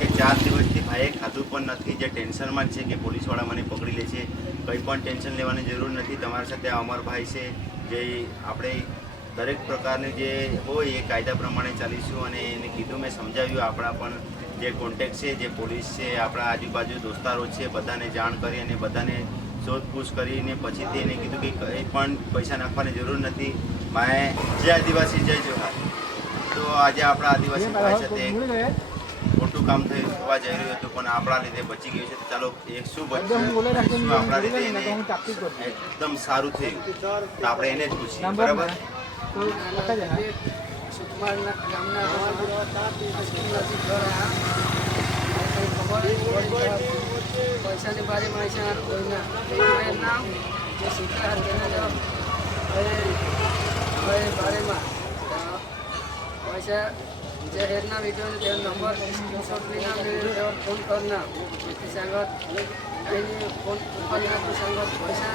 કે ચાર દિવસથી ભાઈએ ખાધું પણ નથી, જે ટેન્શનમાં જ છે કે પોલીસવાળા મને પકડી લે છે, કંઈ પણ ટેન્શન લેવાની જરૂર નથી. તમારી સાથે અમર ભાઈ છે, જે આપણે દરેક પ્રકારની જે હોય એ કાયદા પ્રમાણે ચાલીશું અને એને કીધું મેં સમજાવ્યું. આપણા પણ જે કોન્ટેક્ટ છે, જે પોલીસ છે, આપણા આજુબાજુ દોસ્તારો છે, બધાને જાણ કરી અને બધાને શોધપૂછ કરીને પછી તેને કીધું કે કંઈ પણ પૈસા નાખવાની જરૂર નથી. મેં જય આદિવાસી, જય જોહાર તો આજે આપણા આદિવાસી ભાઈ છે તે મોટું કામ થયું થવા જઈ રહ્યું હતું પણ આપણા લીધે બચી ગયું છે. તો ચાલો એ શું બચ્યું શું આપણા લીધે એને હું તાકીદ કરું. એકદમ સારું થયું. તો આપણે એને જ પૂછીએ બરાબર? સુકમારના ગામના પૈસાની બારીમાં છે કોઈના. નામ? જે શીખા તેને পয়সা যে হের নাম ইটোন দেওয়ার নম্বর স্ক্রিনশট নাম দেওয়ার ফোন কর না। সাংগত আইনি ফোন কন্যা সাংগত পয়সা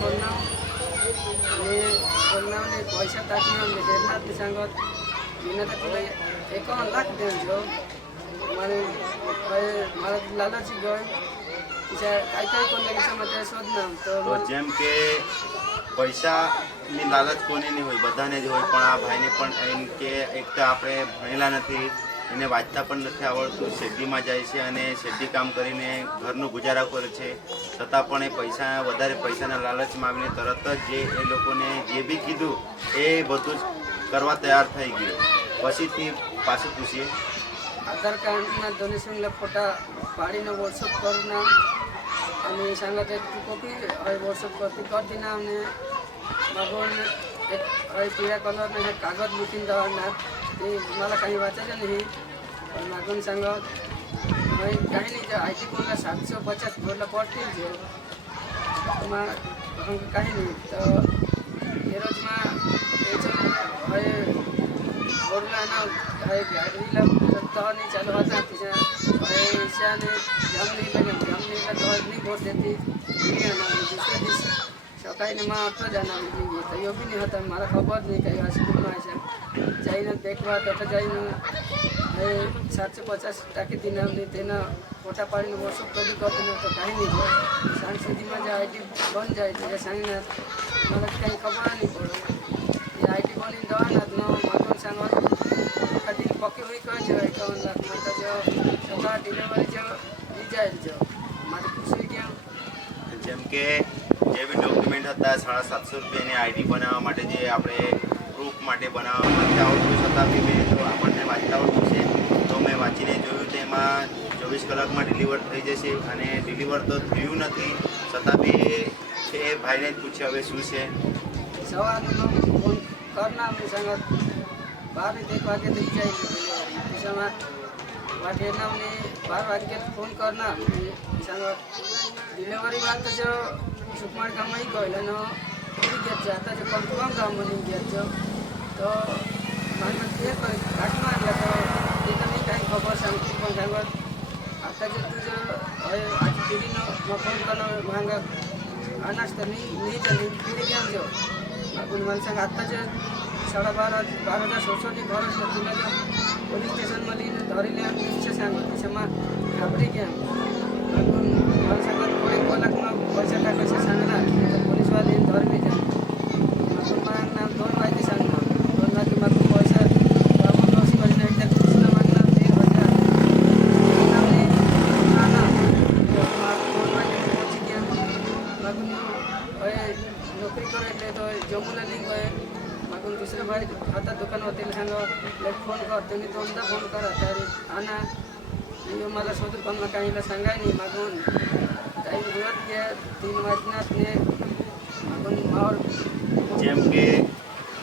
ফোন নাম নে। ফোন নাম নে পয়সা তাক নাম নে হের নাম সাংগত মিনাতে করে একাউন লাখ দেন মানে મારા લાલાજી ગયો કાંઈ કાંઈ કોને કિસ્સામાં ત્યાં શોધના તો જેમ કે પૈસાની લાલચ કોને નહીં હોય, બધાને જ હોય, પણ આ ભાઈને પણ એમ કે એક તો આપણે ભણેલા નથી, એને વાંચતા પણ નથી આવડતું, શેરડીમાં જાય છે અને શેરડી કામ કરીને ઘરનો ગુજારા કરે છે, છતાં પણ એ પૈસા, વધારે પૈસાના લાલચમાં આવીને તરત જ જે એ લોકોને જે બી કીધું, એ બધું જ કરવા તૈયાર થઈ ગયું. પછીથી પાછું પૂછીએ. આધાર કાર્ડના ડોનેશનના ફોટા પાડીને વોટ્સઅપ કરના अनि चाहिँ कपी है वर्ष कति कति नआउने मागो एक पिया कलर कागज लिटिङ त नि मागोन मै कहीँ नै आइसकला सात सय पचासलाई पढ्दै थियो कहीँ नि त કોરોનાના સત્તાઓની ચાલુ હતા પૈસાને જમની લગે જમની લગે નહીં ભોટ દેતી અનાવી દૂસરે દિવસ સકાઈને માં હતો જ અનાવી જોઈએ યોગી નહીં હતા મારે ખબર નહીં કઈ હોસ્પિટલમાં છે જઈને દેખવા તો જઈને એ સાતસો પચાસ ટાકી દિનામની તેના ફોટા પાડીને વોટ્સઅપ કરી કરતો તો કાંઈ નહીં સાંજ સુધીમાં જ બંધ જાય છે, સાંજના મને કંઈ ખબર નહીં પડે. તમે ક્યાં જેમ કે જે બી ડોક્યુમેન્ટ હતા સાડા સાતસો રૂપિયાની આઈડી બનાવવા માટે જે આપણે પ્રૂફ માટે બનાવવા વાંચતાઓ શતાબ્દી બે તો આપણને વાંચતા આવતું છે. તો મેં વાંચીને જોયું તેમાં ચોવીસ કલાકમાં ડિલિવર થઈ જશે અને ડિલિવર તો થયું નથી. છતાં બી છે ભાઈને જ પૂછ્યું હવે શું છે? સવારનો ફોન કરનાર સંગત બાર એક વાગે થઈ જાય છે तरी जायचं डिलिव्हरी त्याच्यामुळे वाटे नावने बारा वाग्यात फोन करणार मी सांगत डिलिव्हरी बाद त्याचं सुकमाळ कामही कळलं ना तरी घ्यायचं आता जे कन्फर्म काममध्ये घ्यायचं तर माझं ते काढ मारलं तर ते तर नाही काही खबर सांगते पण सांगत आता जे तुझं अय, आज पिढीनं मग फोन करणं महागा अनाज तर नाही नाही झाली पिढी घ्या जो आपण मला सांग आत्ताच्या साडेबारा बारा हजार सोसोनी घर असलं तुला પોલીસ સ્ટેશનમાં લઈને દોરી લેવા પોલીસ સ્ટેશન પછીમાં ગયા ಅನ್ನ ನೀವು ಮಗ ಸೋದ್ರ કાંઈ ಕಾಯಿಲ್ಲ ಸಂಘ ನೀ ಮಗನ್ ಟೈಮ್ ಇವತ್ತಿಗೆ તીન વર્ષના સ્નેહ મગન માહોલ જેમ કે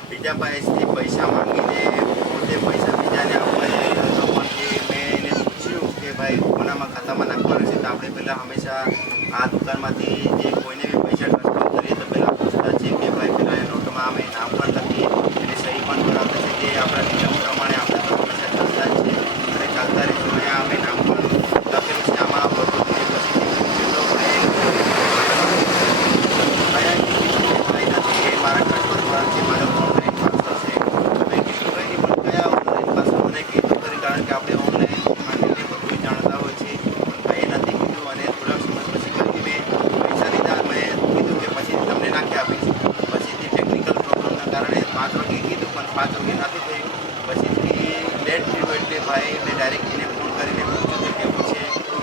બીજા પાસેથી પૈસા માંગીને પોતે પૈસા બીજાને આપવા જઈ મેં એને પૂછ્યું કે ભાઈ કોનામાં ખાતામાં નાખવાનું છે, તો આપણે પહેલાં હંમેશા આ દુકાનમાંથી જે કોઈને બી પાંચ વાગે નથી થયું. પછીથી લેટ થયું એટલે ભાઈ મેં ડાયરેક્ટ એને ફોન કરીને પૂછ્યું કે કેવું છે?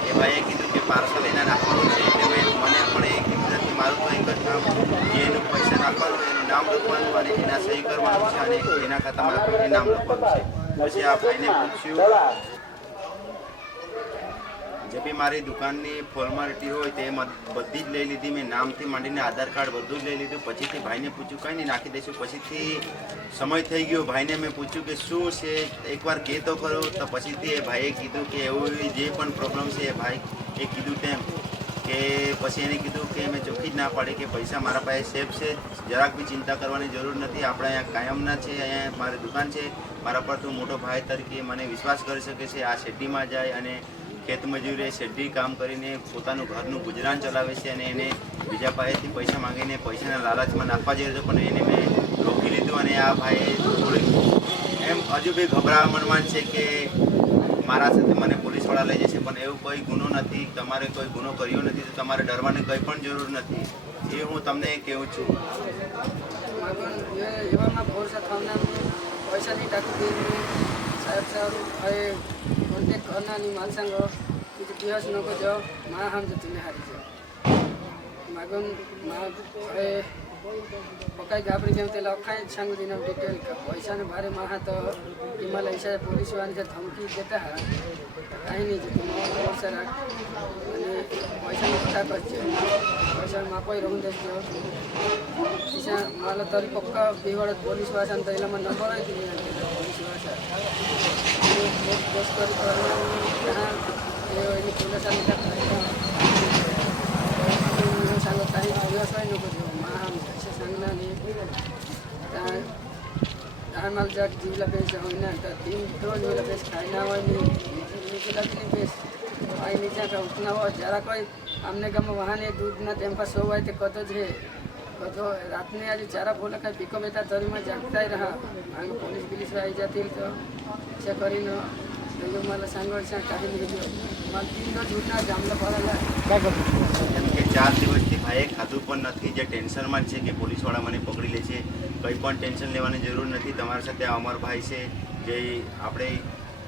એ ભાઈએ કીધું કે પાર્સલ એના નાખવાનું છે એટલે મેં મને પણ એ કીધું મારું તો એક જ કામ જે એનું પૈસા નાખવાનું એનું નામ લખવાનું અને એના સહી કરવાનું છે અને એના ખાતામાં નામ લખવાનું છે. પછી આ ભાઈને પૂછ્યું જે બી મારી દુકાનની ફોર્માલિટી હોય તે બધી જ લઈ લીધી. મેં નામથી માંડીને આધાર કાર્ડ બધું જ લઈ લીધું. પછીથી ભાઈને પૂછ્યું, કંઈ નહીં, નાખી દઈશું. પછીથી સમય થઈ ગયો. ભાઈને મેં પૂછ્યું કે, શું છે? એકવાર કહે તો ખરો તો પછીથી એ ભાઈએ કીધું કે, એવું જે પણ પ્રોબ્લેમ છે એ ભાઈ, એ કીધું તેમ કે, પછી એને કીધું કે, મેં ચોખ્ખી જ ના પાડી કે પૈસા મારા પાસે સેફ છે. જરાક બી ચિંતા કરવાની જરૂર નથી. આપણે અહીંયા કાયમના છે, અહીંયા મારી દુકાન છે. મારા પર તું મોટો ભાઈ તરીકે મને વિશ્વાસ કરી શકે છે. આ શેટીમાં જાય અને ખેતમજૂરી શેરડી કામ કરીને પોતાનું ઘરનું ગુજરાન ચલાવે છે અને એને બીજા પાસેથી પૈસા માંગીને પૈસાના લાલચમાં નાખવા જઈ રહ્યો પણ એને મેં રોકી લીધું અને આ ભાઈએ થોડીક એમ હજુ બી ગભરાવા મનમાં છે કે મારા સાથે મને પોલીસવાળા લઈ જશે, પણ એવું કોઈ ગુનો નથી. તમારે કોઈ ગુનો કર્યો નથી, તો તમારે ડરવાની કંઈ પણ જરૂર નથી. એ હું તમને કહું છું. પૈસાની સાહેબ ଗୋଟେ କନାନି ମାଲ ସାଙ୍ଗ କିଛି ପିଆଜ ନକ ଯାଅ ମା ହାମ ତୁମେ ହାରିଯାଅ ମାଗ ମା પકાઈ ગાબડી જેમ તે લખાય સંગદીનો ડિટેલ પૈસાને ભારે મહા તો હિમાલય ઈશારે પોલીસ વાળાને ધમકી દેતા હા કાંઈ નહીં જતું બહુ સારા અને પૈસા પક્કા કરજો પૈસા માપોય રહું દેજો પૈસા માલ તારી પક્કા બે વડે પોલીસવાળા તો એલામાં નંબર હોય કે আমার যার যেগুলা বেশ হয় না তার দিন তো যেগুলা বেশ খাই না হয়নি যেগুলা দিন বেশ হয়নি যারা উঠনা হয় যারা কয়, আমনে গামো বাহানে দুধ না টেম্পা সবাইতে কত যে તો રાતને આજે ચારા ફોલે કાંઈ પીકો મહેતા ધરીમાં જાગતાય રહ્યા. કારણ કે પોલીસ બિલીસ આવી જતી તો છે કરીને એલો મારા સાંગળ છે, કાઢી લીધો. મારા તીનનો જૂના જામલા ભરાયેલા એમ કે ચાર દિવસથી ભાઈએ ખાધું પણ નથી. જે ટેન્શનમાં છે કે પોલીસવાળા મને પકડી લે છે. કંઈ પણ ટેન્શન લેવાની જરૂર નથી. તમારા સાથે અમર ભાઈ છે, જે આપણે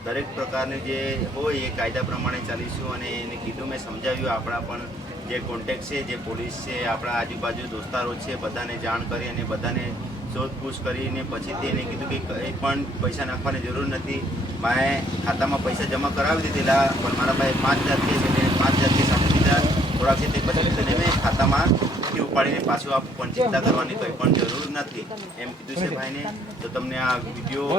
દરેક પ્રકારની જે હોય એ કાયદા પ્રમાણે ચાલીશું અને એને કીધું, મેં સમજાવ્યું. આપણા પણ જે કોન્ટેક્ટ છે જે પોલીસ છે આપણા આજુબાજુ દોસ્તારો છે બધાને જાણ કરી અને બધાને શોધપૂછ કરીને પછી તેને કીધું કે કંઈ પણ પૈસા નાખવાની જરૂર નથી. મેં ખાતામાં પૈસા જમા કરાવી દીધેલા પણ મારા ભાઈ પાંચ હજાર કેસ એટલે પાંચ હજાર કેસ આપી દીધા થોડાક છે તે પછી તેને મેં ખાતામાંથી ઉપાડીને પાછું આપું પણ ચિંતા કરવાની કંઈ પણ જરૂર નથી. એમ કીધું છે ભાઈને તો તમને આ વીડિયો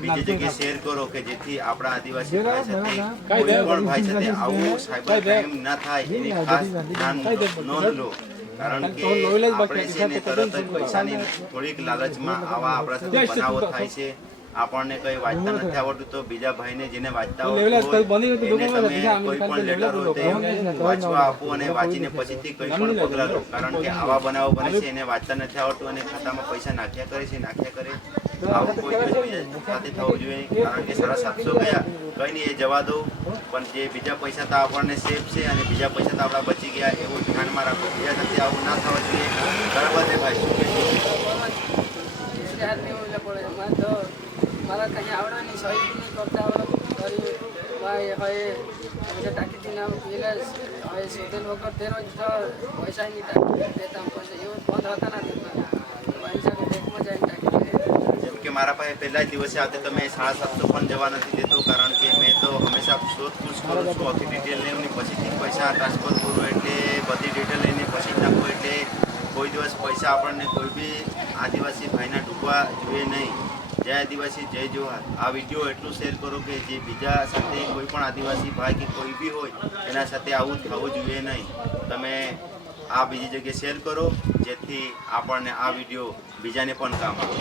બીજી જગ્યાએ શેર કરો કે જેથી આપણા આદિવાસી ભાઈ સાથે કોઈ પણ ભાઈ સાથે આવું સાયબર ક્રાઇમ ના થાય એની ખાસ ધ્યાન નોંધ લો. કારણ કે આપણે છે ને તરત જ પૈસાની થોડીક લાલચમાં આવા આપણા સાથે બનાવો થાય છે. આપણને કઈ વાંચતા નથી આવડતું તો બીજા ભાઈને જેને વાંચતા હોય એને તમે કોઈ પણ લેટર હોય તે વાંચવા આપો અને વાંચીને પછીથી કંઈ પણ પગલાં લો કારણ કે આવા બનાવો બને છે એને વાંચતા નથી આવડતું અને ખાતામાં પૈસા નાખ્યા કરે છે નાખ્યા કરે. આવું કોઈ સાથે થવું જોઈએ કારણ કે સાડા સાતસો ગયા. કંઈ નહીં એ જવા દો. પણ જે બીજા પૈસા તો આપણને સેફ છે અને બીજા પૈસા તો આપણા બચી ગયા એવું ધ્યાનમાં રાખો. બીજા સાથે આવું ના થવા જોઈએ. બરાબર છે ભાઈ? काही आवडा नाही सही नाही करता आवडत तरी बाय हय म्हणजे टाकीची नाव गेलं हय શોધેલ વગર તેરો જ તો પૈસા નહીં ટાકી દેતા પણ એવું બંધ હતા ના દેતા ભાઈ સાથે બેંકમાં જઈને ટાકી દે જેમ કે મારા પાસે પહેલા જ દિવસે આવતે તો મેં સાડા સાતસો પણ જવા નથી દેતો કારણ કે મેં તો હંમેશા શોધપૂછ કરું છું આખી ડિટેલ લઈને પછીથી જ પૈસા ટ્રાન્સફર કરું એટલે બધી ડિટેલ લઈને પછી જ નાખું એટલે કોઈ દિવસ પૈસા આપણને કોઈ બી આદિવાસી ભાઈના ડૂબવા જોઈએ નહીં જય આદિવાસી, જય જોહાર. આ વીડિયો એટલું શેર કરો કે જે બીજા સાથે કોઈ પણ આદિવાસી ભાઈ કે કોઈ બી હોય, એના સાથે આવું થવું જોઈએ નહીં. તમે આ બીજી જગ્યાએ શેર કરો, જેથી આપણને આ વીડિયો બીજાને પણ કામ આવે.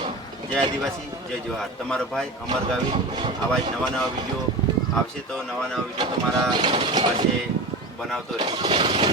જય આદિવાસી, જય જોહાર. તમારો ભાઈ અમર ગાવી આવા જ નવા નવા વીડિયો આવશે તો નવા નવા વીડિયો તમારા પાસે બનાવતો રહેશે.